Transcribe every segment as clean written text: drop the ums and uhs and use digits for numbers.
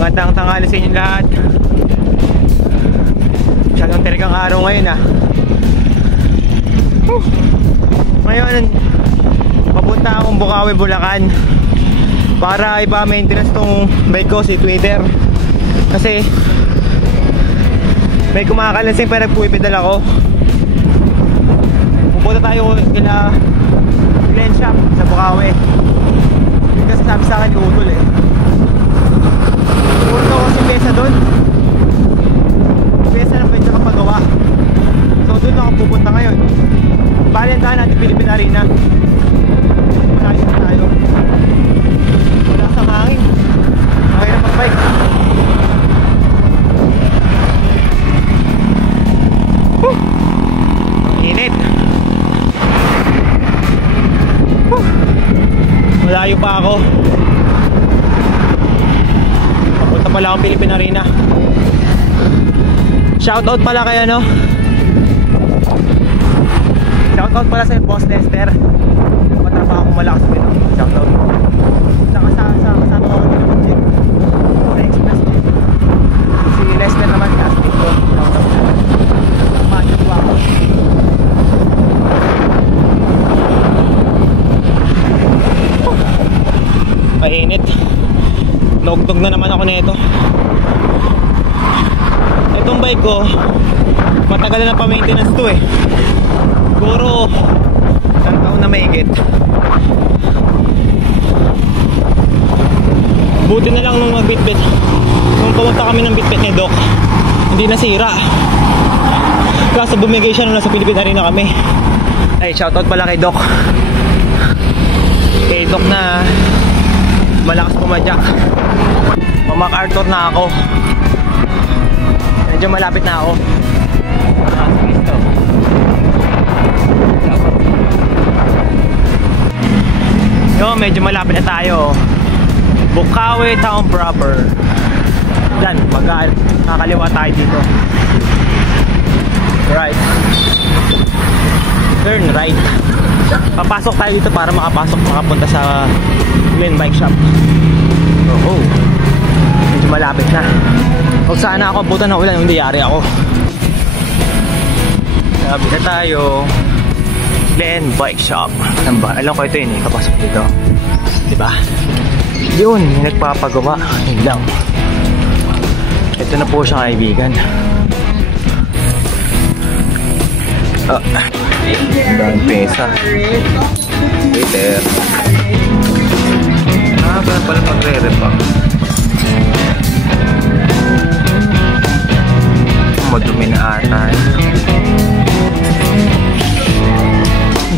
Magandang tanghali sa inyo lahat. Masyadong talagang araw ngayon Ngayon, papunta akong Bukawi, Bulacan para ipa-maintenance tong bike ko, si Twitter. Kasi may kumakalansing pa nagpupidal ako. Pupunta tayo kila Glen Shop sa Bukawi. Kasi sabi sa akin, utol Puro ko kasi pesa doon. Pesa ng pwede kapagawa. So doon ako pupunta ngayon. Balandahan natin Philippine Arena. Malayo na tayo. Wala sa hangin. Okay na mag-bike. Init. Malayo pa ako. Papunta pala akong Philippine Arena. Shoutout pala kay Shoutout pala sa Boss Lester. Matrabaho akong malakas mo ito. Shoutout. Saka kasama ko sa Express. Si Lester naman casting ko. Shoutout pa ako. Mainit. Nugtog na naman ako nito. Itong bike ko, matagal na pa-maintenance to Siguro isang taon na mahigit. Buti na lang nung magbitbit, nung pumunta kami ng bitbit ni Doc, hindi nasira. Kaso bumigay siya nung nasa Philippine Arena kami. Ay, shoutout pala kay Doc. Kay Doc na malakas pumadyak. MacArthur na ako. Medyo malapit na ako. Yo, medyo malapit na tayo. Bukawi town proper. Yan, kakaliwa tayo dito. Right. Turn right. Papasok tayo dito para makapunta sa Glen Bike Shop. Oh, medyo malapit na. Huwag sana ako abutan ng ulan, hindi yari ako. Sabi na tayo. Glen Bike Shop. Alam ko ito yun kapasok dito. Diba? Yun, may nagpapagawa. Yun lang. Ito na po siya, kaibigan. Dahil pesa. Twitter. Pala magre-repa. Madumi na ata.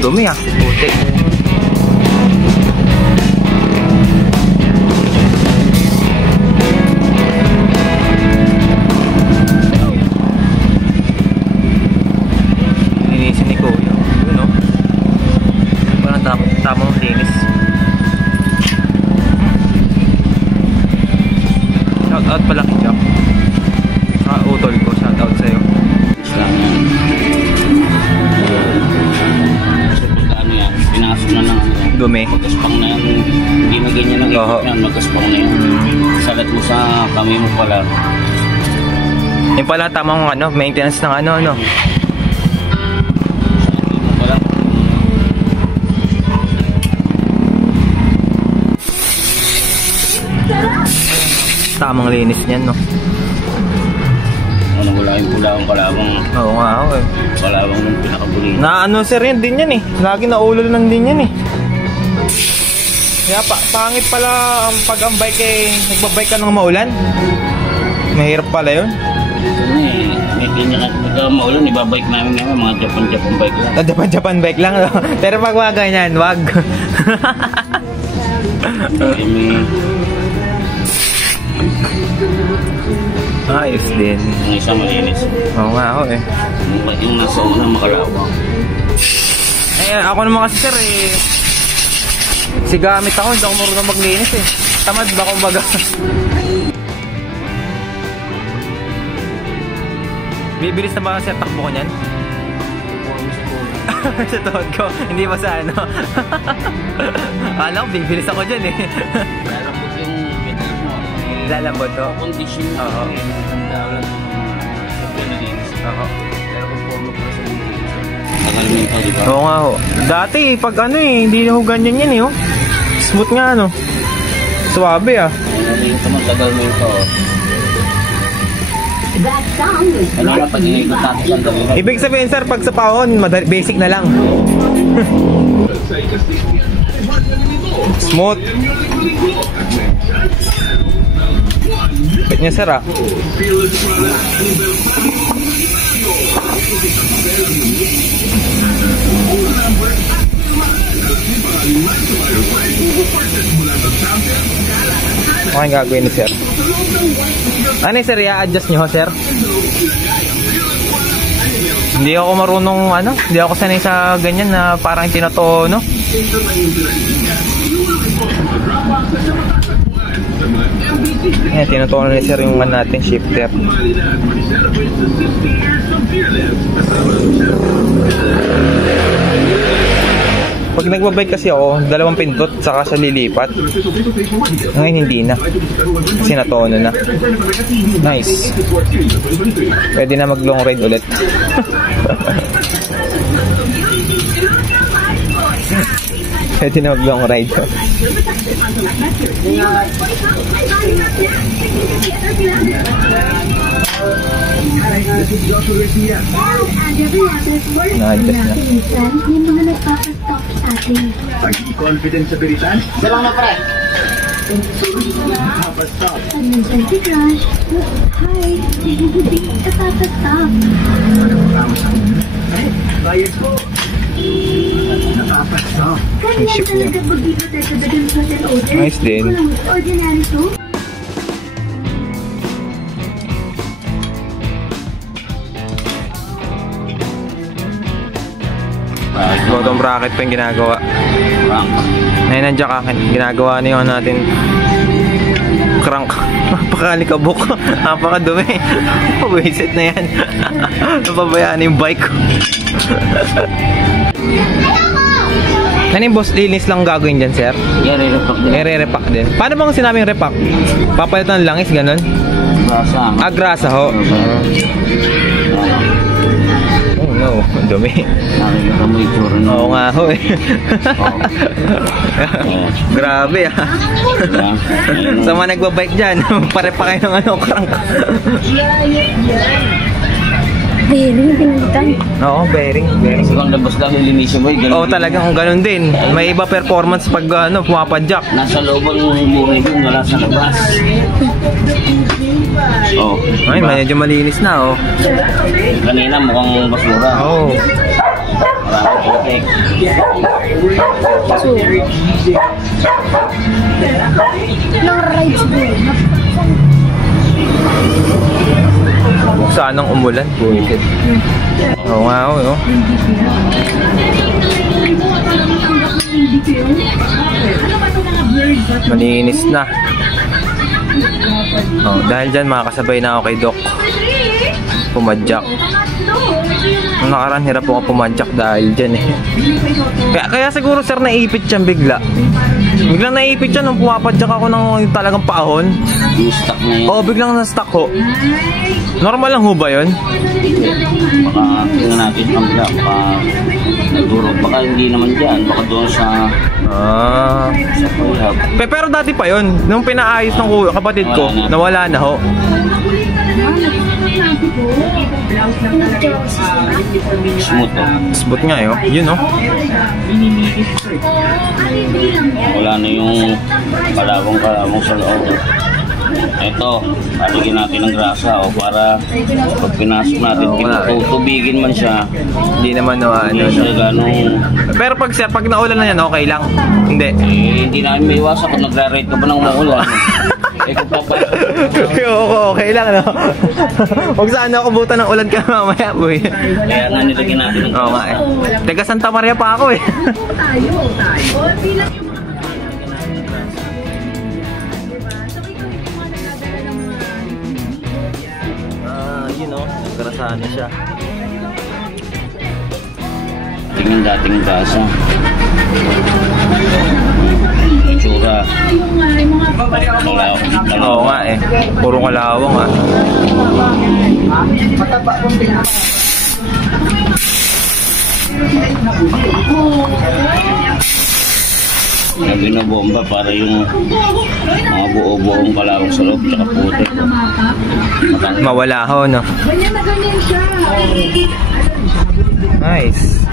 Dumi puti. Linisin ni Kuya. Yun parang tamang linis. Shoutout pala kay Jack. Utol ko, shoutout sa'yo. Ano yan, pinasok na ng dumi. Magkaspang na yan, hindi na ganyan ang ikot yan, magkaspang na yan. Salat mo sa kamay mo pala. Yung pala tamang maintenance ng ano. Tamang linis niyan, no? Wala yung pula ang kalabang. Oo nga ako kalabang ng pinakabuli. Na sir yan din yan lagi na ulo lang din yan Kaya pangit pala pag ang bike nagbabike ka ng maulan. Mahirap pala yun. Hindi niya pag maulan, ibabike namin ngayon mga Japan bike lang. Japan bike lang, no? Pero pag wag ganyan, wag. Ayos din. Ang isang malinis. Oo nga ako Yung nasa una makalawang. Ako naman kasi sir sigamit ako, hindi ako marunong maglinis Tamad ba kumbaga. Bibilis na ba kasi takbo ko niyan? Sa tuhod ko, hindi ba sa Alam ko, bibilis ako dyan Pero kung yung pedal mo Lalambot to? Condition na. Oo. Wala siyempre nalinis. Oo. Pero kung forma pa sa nilinis. Tagal mo ito, di ba? Oo nga ho. Dati pag ano hindi na ho ganyan yan oh. Smooth nga ano. Suwabe ah. Ito matagal mo ito. Ano na pag inikot natin sa gabi? Ibig sabihin sir, pag sa paon, basic na lang. Smooth. Bet niya sir ah. Okay ang gagawin ni sir. Ano yung sir, i-adjust nyo sir? Hindi ako marunong ano, hindi ako sanay sa ganyan na parang tinato no? Eh, tinutukan ni sir yung man natin shifter. Pag nagbabike kasi ako, 2 pindot saka sa lilipat. Ngayon hindi na. Kasi natono na. Nice. Pwede na mag long ride ulit. Pwede na mag long ride. Na-adjust na. Yung mga nagpapastop sa atin. Confident sa biritan? Salang na pre! Napastop. Pag nandyan si Crush, hi, hindi ka papastop. Bayad ko. Napapastop. Kaya ship niya. talaga pag dito tayo sa dagang hotel order. Nice din. Walang ordinary to. Bottom bracket pa yung ginagawa. Ngayon nandiyan akin. Ginagawa na yung natin crank. Napakalikabok. Napakadumi. Wisit na yan. Napabayaan yung bike ko. Ano yung boss, linis lang gagawin dyan, sir? I-re-repack din. I-re-repack din. Paano bang sinabing repack? Papalitan ng langis, ganun? Grasa. Ah, grasa ho. Oh no, ang dumi. Nakikita mo yung tsura na. Oo nga ho eh. Grabe ah. Sa mga nagbabike dyan, pare pa kayo ng ano, crank. Bearing, pinagtan. Oo, bearing. Kasi kung labas lang nilinisin mo, Oo, talagang kung ganun din. May iba performance pag ano, pumapadyak. nasa loob ang buhay ko, wala sa labas. Oh, Ay, medyo malinis na oh. kanina mukhang basura. Oo. Maraming putik. Long rides mo. Saan ang umulan? Buwisit. Oo nga oh. Malinis na. Oh, dahil dyan makakasabay na ako kay Doc. Pumadyak. Nung nakaraan hirap ako pumadyak dahil dyan eh. Kaya siguro sir naipit siya bigla. Biglang naipit siya nung pumapadyak ako ng talagang paahon. Yung stock na yun. Oo, biglang na-stuck ho. Normal lang ho ba yun? Baka tingnan natin ang kabila. Baka nagdurog. Baka hindi naman dyan. Baka doon sa Puyab. Pero dati pa yun. Nung pinaayos ng kapatid ko, nawala na ho. Smooth oh. Smooth nga yun. Yun oh. Wala na yung kalabong sa loob. Ito, paligyan natin ng grasa para pag pinasok natin, tubigin man siya. Hindi naman Hindi siya ganong... Pero pag sir, pag naulan na yan, okay lang. Hindi. Hindi namin may iwasan kung nag-ride ka ba ng maulan. Kung papasok. Okay lang, no? Huwag saan ako buta ng ulan ka mamaya, boy. Kaya nga nilagyan natin ng Oo nga eh. Taga Santa Maria pa ako eh. Yun o, nagkarasahan na siya. Tingin dating grasa. Itsura. Oo nga eh. Puro kalawang ah. Na binobomba para yung mga buo-buong kalawang sa loob tsaka puti. Mawala ho, no? Ganyan na ganyan siya. Nice.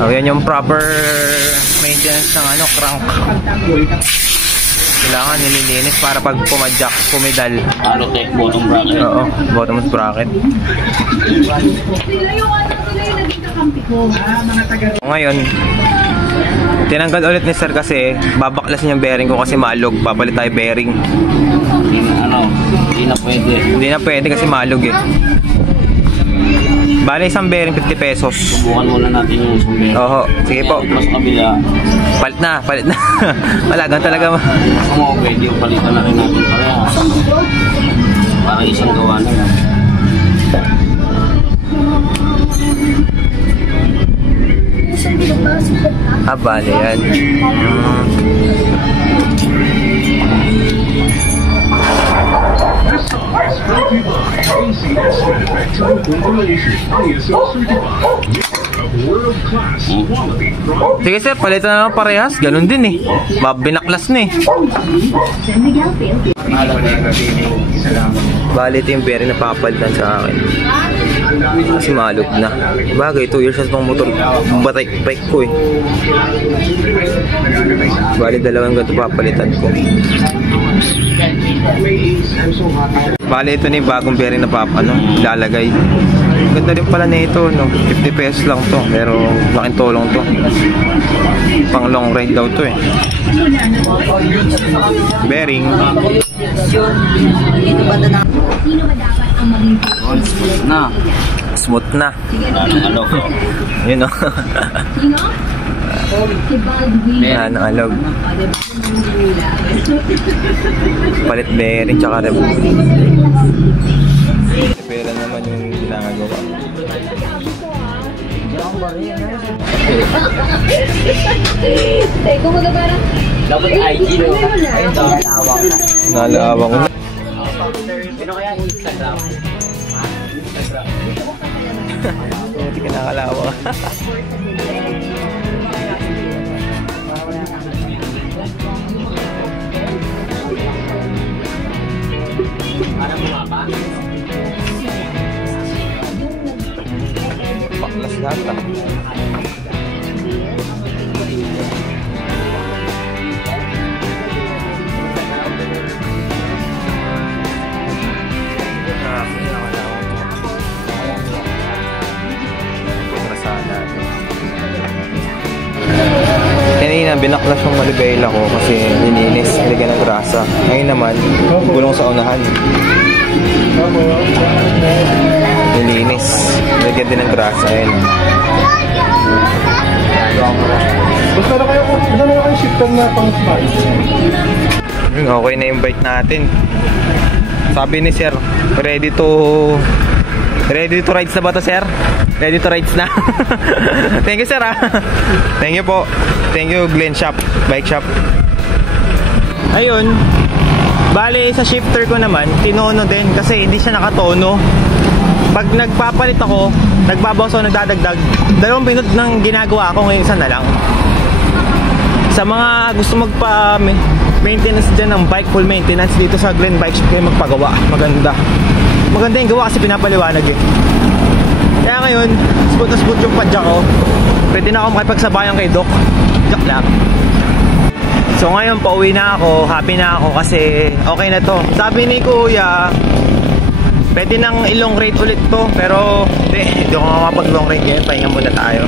Oh, yan yung proper maintenance ng ano, crank. Kailangan nililinis para pag pumadyak, pumidal. Alotech bottom bracket. Oo, bottom bracket. Sila yung naging kakampi ko. Ngayon, tinanggal ulit ni sir kasi babaklasin yung bearing ko kasi malog. Papalit tayo bearing. Hindi na pwede. Hindi na pwede kasi malog eh. Bale, isang bearing 50 pesos. Subukan muna natin yung isang bearing. Oo, sige po. Mas kabila. Palit na. Malagang talaga. Kung mo pwede yung palitan na rin natin parehas. Para isang gawa na lang. Ah, bale yan. ACS Manufacturing Corporation, ISO certified. World-class quality product. Sige sir, palitan na lang parehas. Ganun din eh. Binaklas na eh. Bale, ito yung bearing na papalitan sa akin. Kasi malog na. Bagay, 2 years na itong motor. Bike ko eh. Bale, dalawang ganito papalitan ko. Bale, ito na yung bagong bearing na lalagay. Ganda rin pala na ito, no? 50 pesos lang to. Pero laking tulong to. Pang long ride daw to eh. Bearing. Smooth na. Smooth na. Alog. Yun o. Yan ang alog. Palit bearing tsaka rev. Pera naman yung ginagawa. Teko, magabara. Dapat IG no? Ayun daw, nalawak na. Nalawak ko na. Ano kaya Instagram? Instagram. Hindi ka nakalawak. Para bumaba? Baklas lahat ah. Kanina binaklas yung malibela ko kasi nilinis, nilagyan ng grasa. Ngayon naman, gulong sa unahan. Nilinis, nilagyan din ng grasa. Ayun. Basta na kayo shifter na pang-spy. Okay na yung bike natin. Sabi ni sir, ready to rides na ba to sir? Ready to rides na. Thank you sir ah. Thank you po. Thank you Glen Shop, Bike Shop. Ayun. Bale sa shifter ko naman, tinono din kasi hindi siya nakatono. Pag nagpapalit ako, nagbabawas o nagdadagdag, 2 minute nang ginagawa ko, ngayon isa na lang. Sa mga gusto magpa-maintenance dyan ng bike, full maintenance dito sa Glen Bike Shop kayo magpagawa. Maganda yung gawa kasi pinapaliwanag eh. Kaya ngayon, smooth na smooth yung padya ko. Pwede na ako makipagsabayan kay Doc. Joke lang. So ngayon, pauwi na ako. Happy na ako kasi okay na to. Sabi ni Kuya, pwede nang ilong rate ulit to. Pero hindi ako makapag long rate ngayon. Pahinga muna tayo.